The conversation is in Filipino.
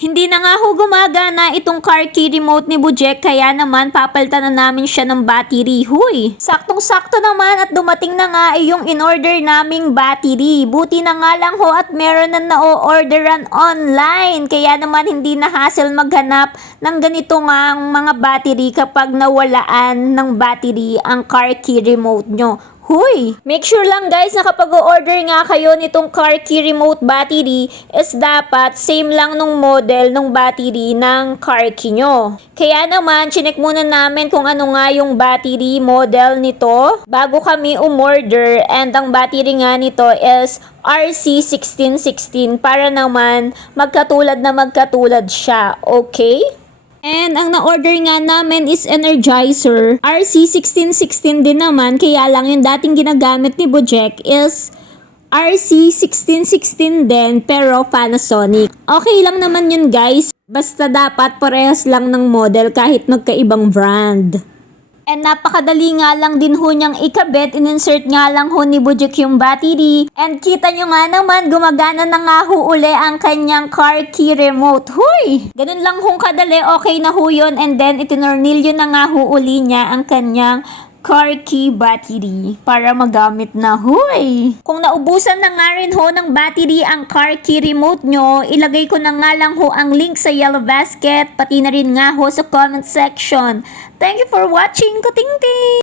Hindi na nga ho gumagana itong car key remote ni Bujek kaya naman papalitan na namin siya ng battery. Huy! Saktong-sakto naman at dumating na nga yung in-order naming battery. Buti na nga lang ho at meron na na-orderan online. Kaya naman hindi na hassle maghanap ng ganito nga ang mga battery kapag nawalaan ng battery ang car key remote nyo. Huy! Make sure lang guys na kapag o-order nga kayo nitong car key remote battery is dapat same lang nung model nung battery ng car key nyo. Kaya naman, chinek muna namin kung ano nga yung battery model nito bago kami umorder, and ang battery nga nito is RC1616 para naman magkatulad na magkatulad siya. Okay? And ang na-order nga namin is Energizer. RC1616 din naman, kaya lang yung dating ginagamit ni Bujek is RC1616 din pero Panasonic. Okay lang naman yun guys, basta dapat parehas lang ng model kahit magkaibang brand. And napakadali nga lang din ho niyang ikabit, in-insert nga lang ho ni Bujek yung battery. And kita nyo nga naman, gumagana na nga ho uli ang kanyang car key remote. Huy! Ganun lang hong kadali, okay na ho yun. And then itinornilyo na nga ho uli niya ang kanyang car key battery para magamit na. Huy! Kung naubusan na nga rin ho ng battery ang car key remote nyo, ilagay ko na nga lang ho ang link sa yellow basket, pati na rin nga ho sa comment section. Thank you for watching, kuting-ting!